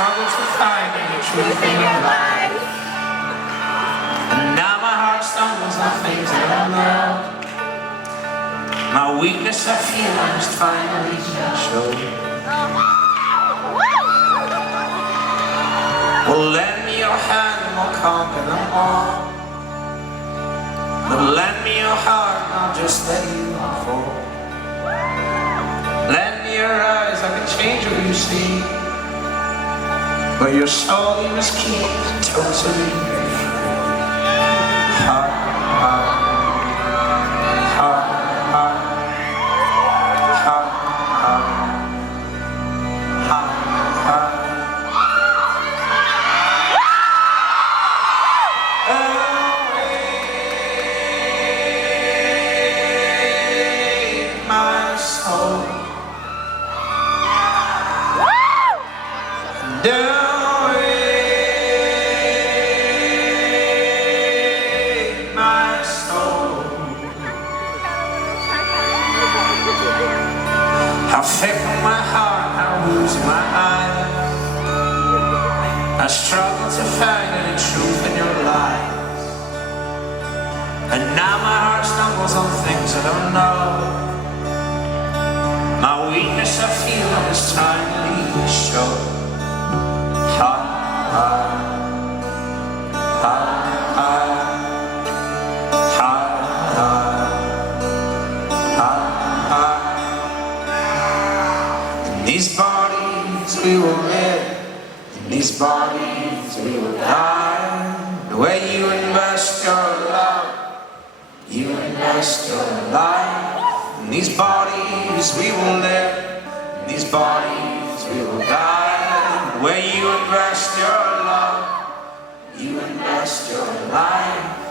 struggle to find any truth in your life. And now my heart stumbles on things that I know. My weakness I feel I must finally show. Well, lend me your hand and we'll conquer them all. But lend me your heart and I'll just let you fall. Lend me your eyes, I can change what you see. But your soul you must keep totally free. Heart, heart, heart, heart, heart, heart, heart, heart. How fickle my heart, how woozy my eyes. I struggle to find any truth in your lies. And now my heart stumbles on things I don't know. My weakness I feel on this timely show. Heart, heart, heart, heart, heart, heart, heart. In these bodies we will live, in these bodies we will die. The way you invest your love, you invest your life. In these bodies we will live, in these bodies we will die. The way you invest your love, you invest your life.